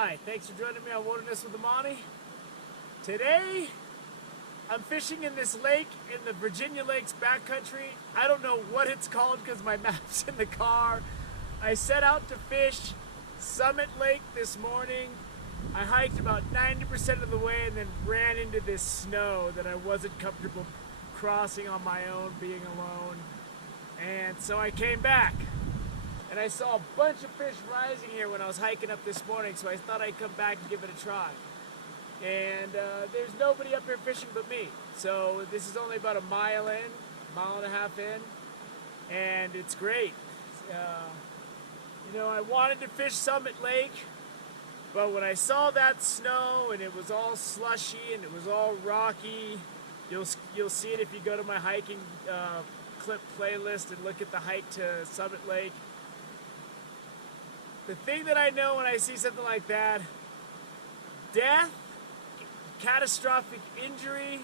Hi, thanks for joining me on Wilderness with Amani. Today, I'm fishing in this lake in the Virginia Lakes backcountry. I don't know what it's called because my map's in the car. I set out to fish Summit Lake this morning. I hiked about 90% of the way and then ran into this snow that I wasn't comfortable crossing on my own, being alone. And so I came back. And I saw a bunch of fish rising here when I was hiking up this morning, so I thought I'd come back and give it a try. And there's nobody up here fishing but me. So this is only about a mile and a half in, and it's great. I wanted to fish Summit Lake, but when I saw that snow and it was all slushy and it was all rocky, you'll see it if you go to my hiking clip playlist and look at the hike to Summit Lake. The thing that I know when I see something like that, death, catastrophic injury,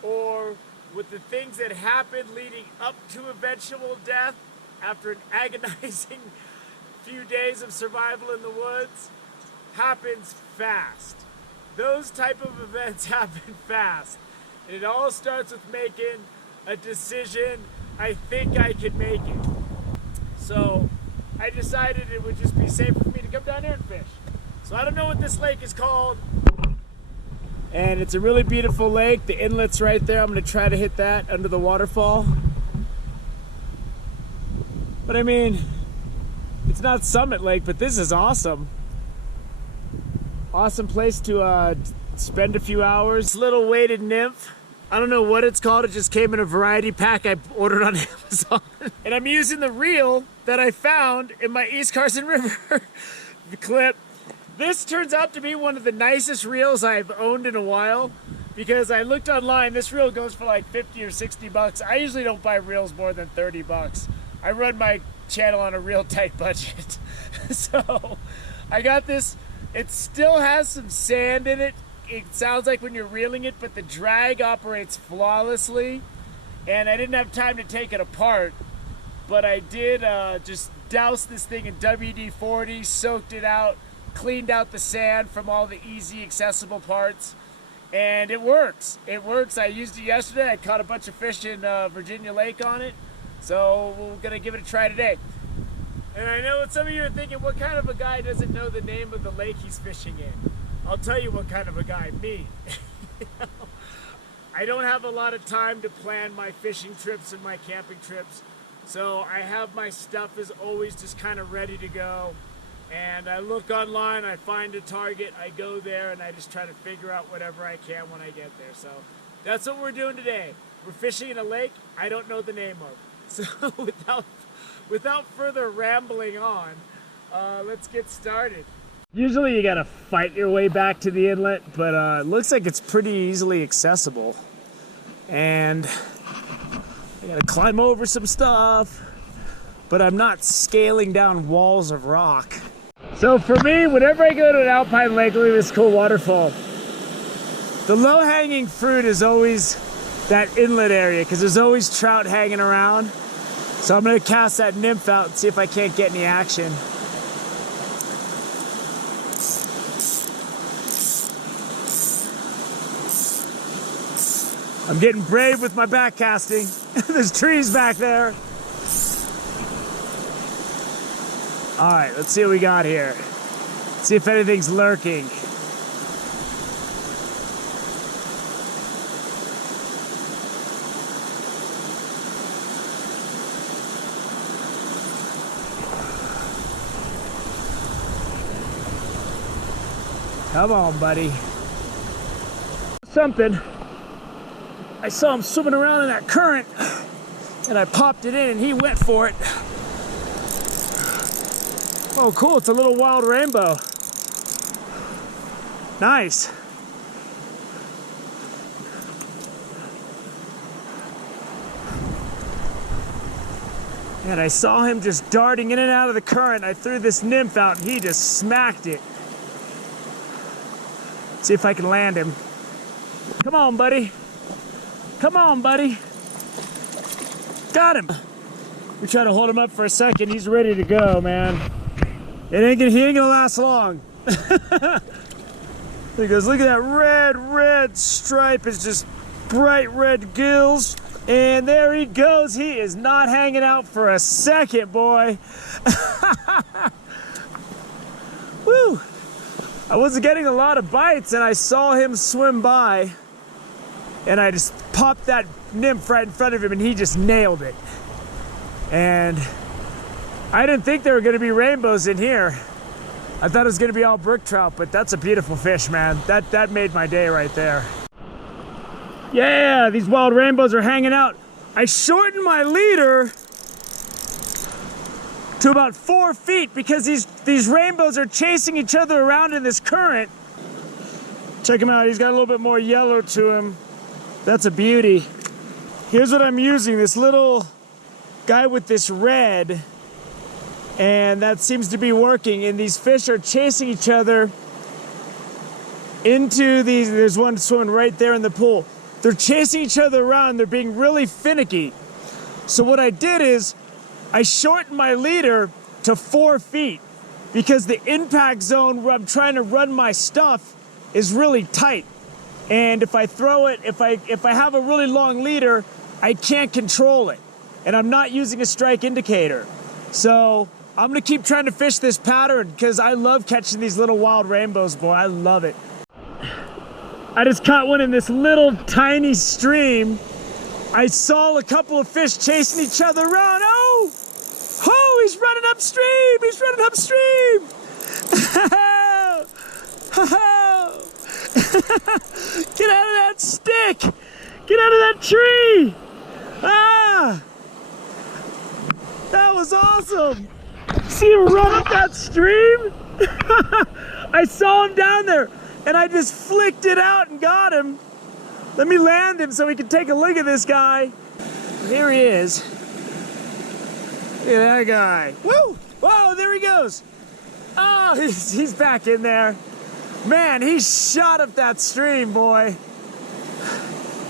or with the things that happen leading up to eventual death after an agonizing few days of survival in the woods, happens fast. Those type of events happen fast. And it all starts with making a decision, I think I can make it. So I decided it would just be safe for me to come down here and fish. So I don't know what this lake is called. And it's a really beautiful lake. The inlet's right there. I'm going to try to hit that under the waterfall. But I mean, it's not Summit Lake, but this is awesome. Awesome place to spend a few hours. Little weighted nymph. I don't know what it's called. It just came in a variety pack I ordered on Amazon. And I'm using the reel that I found in my East Carson River clip. This turns out to be one of the nicest reels I've owned in a while, because I looked online. This reel goes for like 50 or 60 bucks. I usually don't buy reels more than 30 bucks. I run my channel on a real tight budget. So I got this. It still has some sand in it. It sounds like when you're reeling it, but the drag operates flawlessly. And I didn't have time to take it apart, but I did just douse this thing in WD-40, soaked it out, cleaned out the sand from all the easy accessible parts, and it works. It works. I used it yesterday. I caught a bunch of fish in Virginia Lake on it, so we're gonna give it a try today. And I know what some of you are thinking, what kind of a guy doesn't know the name of the lake he's fishing in? I'll tell you what kind of a guy, me. I don't have a lot of time to plan my fishing trips and my camping trips, so I have my stuff is always just kind of ready to go. And I look online, I find a target, I go there, and I just try to figure out whatever I can when I get there. So that's what we're doing today. We're fishing in a lake I don't know the name of. So without further rambling on, let's get started. Usually you gotta fight your way back to the inlet, but it looks like it's pretty easily accessible. And I gotta climb over some stuff, but I'm not scaling down walls of rock. So for me, whenever I go to an alpine lake, look at this cool waterfall. The low-hanging fruit is always that inlet area, because there's always trout hanging around. So I'm gonna cast that nymph out and see if I can't get any action. I'm getting brave with my back casting. There's trees back there. All right, let's see what we got here. See if anything's lurking. Come on, buddy. Something. I saw him swimming around in that current, and I popped it in and he went for it. Oh, cool, it's a little wild rainbow. Nice. And I saw him just darting in and out of the current. I threw this nymph out and he just smacked it. See if I can land him. Come on, buddy. Come on, buddy. Got him. try to hold him up for a second. He's ready to go, man. He ain't gonna last long. He goes, look at that red stripe. It's just bright red gills. And there he goes. He is not hanging out for a second, boy. Woo! I wasn't getting a lot of bites, and I saw him swim by. And I just popped that nymph right in front of him, and he just nailed it. And I didn't think there were going to be rainbows in here. I thought it was going to be all brook trout, but that's a beautiful fish, man. That made my day right there. Yeah, these wild rainbows are hanging out. I shortened my leader to about 4 feet because these rainbows are chasing each other around in this current. Check him out. He's got a little bit more yellow to him. That's a beauty. Here's what I'm using, this little guy with this red, and that seems to be working. And these fish are chasing each other into these. There's one swimming right there in the pool. They're chasing each other around. They're being really finicky. So what I did is I shortened my leader to 4 feet because the impact zone where I'm trying to run my stuff is really tight. And if I throw it, if I have a really long leader, I can't control it. And I'm not using a strike indicator. So I'm gonna keep trying to fish this pattern because I love catching these little wild rainbows, boy. I love it. I just caught one in this little tiny stream. I saw a couple of fish chasing each other around. Oh! Oh, he's running upstream! He's running upstream! Get out of that stick! Get out of that tree! Ah! That was awesome! See him run up that stream? I saw him down there and I just flicked it out and got him. Let me land him so we can take a look at this guy. Here he is. Look at that guy. Woo! Whoa, there he goes. Oh, he's back in there. Man, he shot up that stream, boy.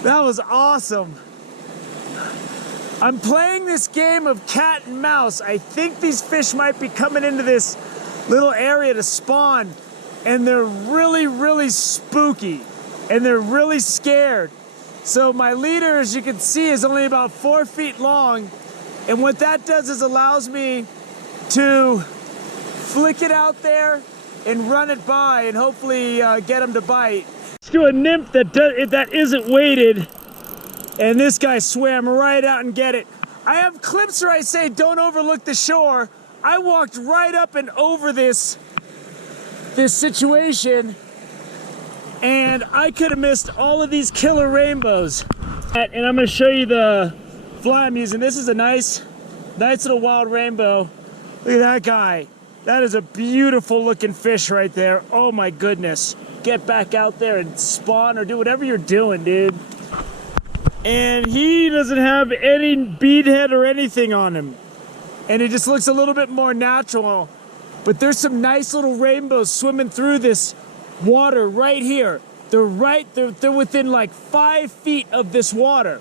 That was awesome. I'm playing this game of cat and mouse. I think these fish might be coming into this little area to spawn, and they're really, really spooky, and they're really scared. So my leader, as you can see, is only about 4 feet long, and what that does is allows me to flick it out there and run it by and hopefully get him to bite. Let's do a nymph that isn't weighted, and this guy swam right out and get it. I have clips where I say don't overlook the shore. I walked right up and over this situation, and I could have missed all of these killer rainbows. And I'm gonna show you the fly I'm using. This is a nice little wild rainbow. Look at that guy. That is a beautiful looking fish right there. Oh my goodness. Get back out there and spawn or do whatever you're doing, dude. And he doesn't have any bead head or anything on him. And it just looks a little bit more natural. But there's some nice little rainbows swimming through this water right here. They're within like 5 feet of this water.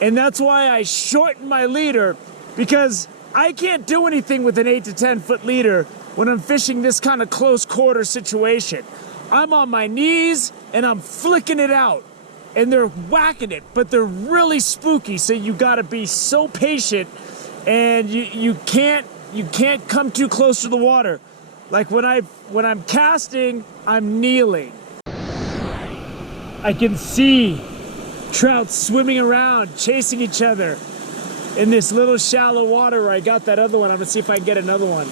And that's why I shortened my leader, because I can't do anything with an 8 to 10 foot leader when I'm fishing this kind of close quarter situation. I'm on my knees and I'm flicking it out, and they're whacking it, but they're really spooky. So you gotta be so patient, and you can't come too close to the water. Like when I'm casting, I'm kneeling. I can see trout swimming around, chasing each other in this little shallow water where I got that other one. I'm gonna see if I can get another one.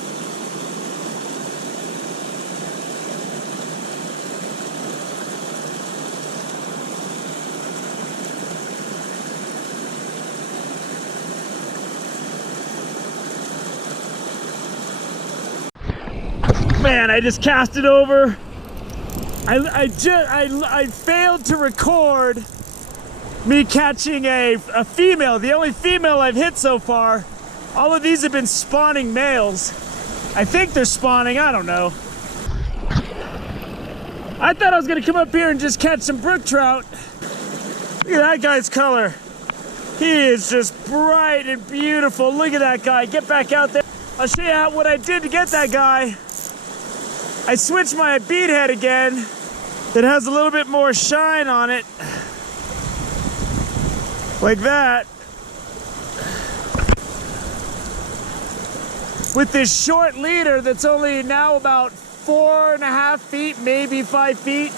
Man, I just cast it over. I failed to record me catching a female, the only female I've hit so far. All of these have been spawning males. I think they're spawning, I don't know. I thought I was gonna come up here and just catch some brook trout. Look at that guy's color. He is just bright and beautiful. Look at that guy, get back out there. I'll show you what I did to get that guy. I switched my bead head again. It has a little bit more shine on it. Like that. With this short leader that's only now about 4.5 feet, maybe 5 feet,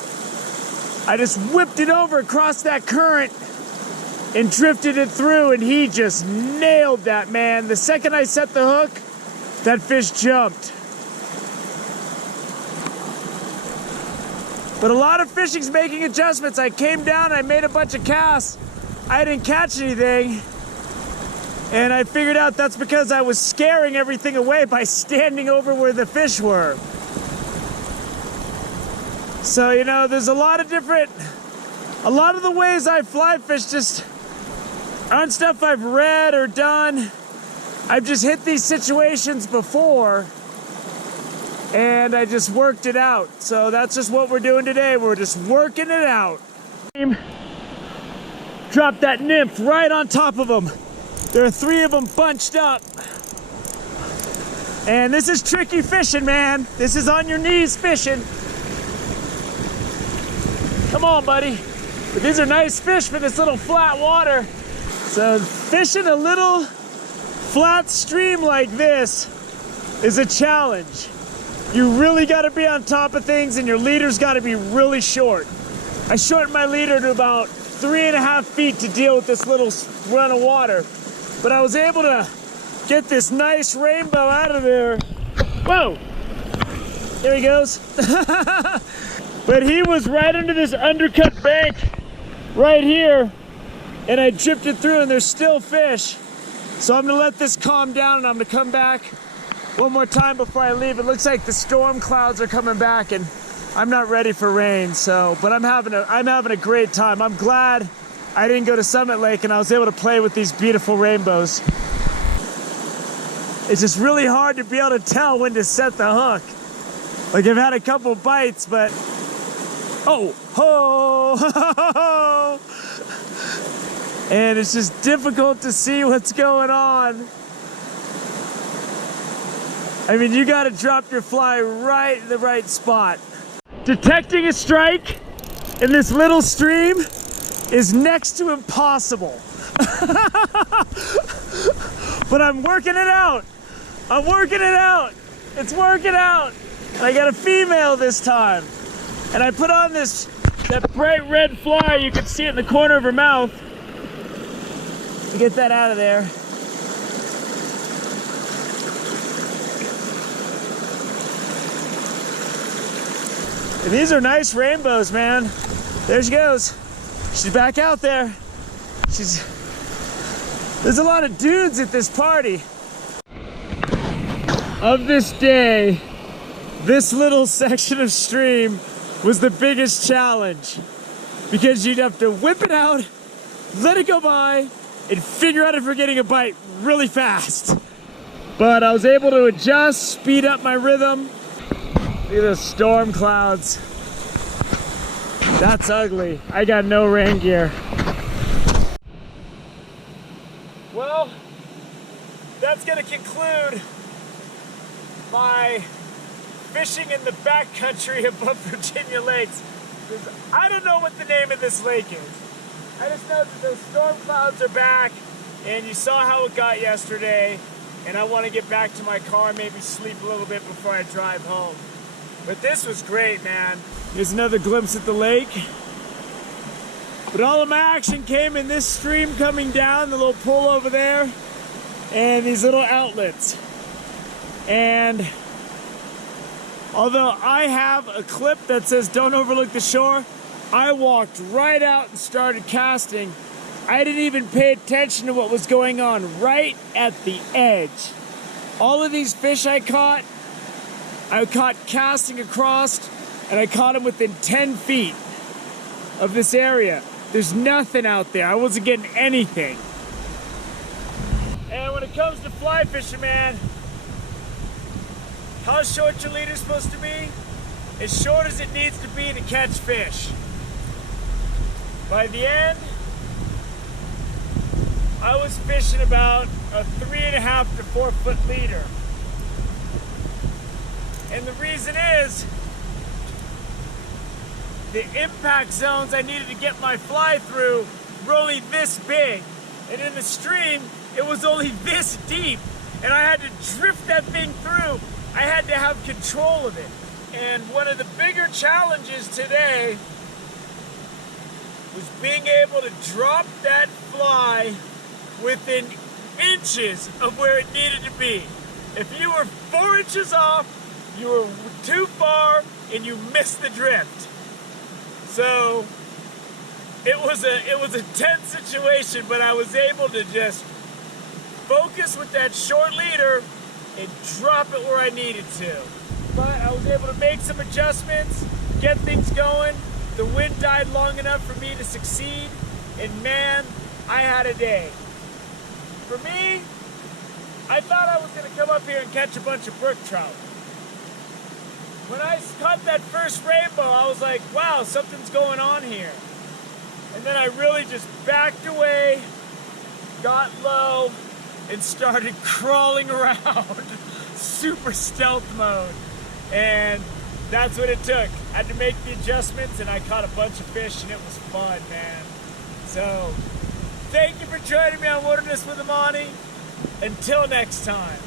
I just whipped it over across that current and drifted it through, and he just nailed that, man. The second I set the hook, that fish jumped. But a lot of fishing's making adjustments. I came down, I made a bunch of casts. I didn't catch anything. And I figured out that's because I was scaring everything away by standing over where the fish were. So, you know, there's a lot of the ways I fly fish just aren't stuff I've read or done. I've just hit these situations before and I just worked it out. So that's just what we're doing today. We're just working it out. Drop that nymph right on top of them. There are 3 of them bunched up. And this is tricky fishing, man. This is on your knees fishing. Come on, buddy. But these are nice fish for this little flat water. So fishing a little flat stream like this is a challenge. You really gotta be on top of things and your leader's gotta be really short. I shortened my leader to about 3.5 feet to deal with this little run of water. But I was able to get this nice rainbow out of there. Whoa! There he goes. But he was right under this undercut bank right here, and I drifted through and there's still fish. So I'm gonna let this calm down and I'm gonna come back one more time before I leave. It looks like the storm clouds are coming back and I'm not ready for rain, so, but I'm having a great time. I'm glad I didn't go to Summit Lake and I was able to play with these beautiful rainbows. It's just really hard to be able to tell when to set the hook. Like I've had a couple bites, but oh, ho, ho, ho, ho. And it's just difficult to see what's going on. I mean, you gotta drop your fly right in the right spot. Detecting a strike in this little stream is next to impossible. But I'm working it out. I'm working it out. It's working out. I got a female this time. And I put on that bright red fly. You can see it in the corner of her mouth. To get that out of there. And these are nice rainbows, man. There she goes. She's back out there. There's a lot of dudes at this party. Of this day, this little section of stream was the biggest challenge because you'd have to whip it out, let it go by, and figure out if you're getting a bite really fast. But I was able to adjust, speed up my rhythm. Look at those storm clouds. That's ugly. I got no rain gear. Well, that's gonna conclude my fishing in the backcountry above Virginia lakes. I don't know what the name of this lake is. I just know that those storm clouds are back, and you saw how it got yesterday, and I want to get back to my car, maybe sleep a little bit before I drive home. But this was great, man. Here's another glimpse at the lake. But all of my action came in this stream coming down, the little pool over there, and these little outlets. And although I have a clip that says don't overlook the shore, I walked right out and started casting. I didn't even pay attention to what was going on right at the edge. All of these fish I caught casting across, and I caught them within 10 feet of this area. There's nothing out there. I wasn't getting anything. And when it comes to fly fishing, man, how short your leader's supposed to be? As short as it needs to be to catch fish. By the end, I was fishing about a 3.5 to 4 foot leader. And the reason is, the impact zones I needed to get my fly through were only this big. And in the stream, it was only this deep. And I had to drift that thing through. I had to have control of it. And one of the bigger challenges today was being able to drop that fly within inches of where it needed to be. If you were 4 inches off, you were too far and you missed the drift. So it was a tense situation, but I was able to just focus with that short leader and drop it where I needed to. But I was able to make some adjustments, get things going. The wind died long enough for me to succeed, and man, I had a day. For me, I thought I was gonna come up here and catch a bunch of brook trout. When I caught that first rainbow, I was like, wow, something's going on here. And then I really just backed away, got low, and started crawling around, super stealth mode. And that's what it took. I had to make the adjustments, and I caught a bunch of fish, and it was fun, man. So, thank you for joining me on Wilderness with Amani. Until next time.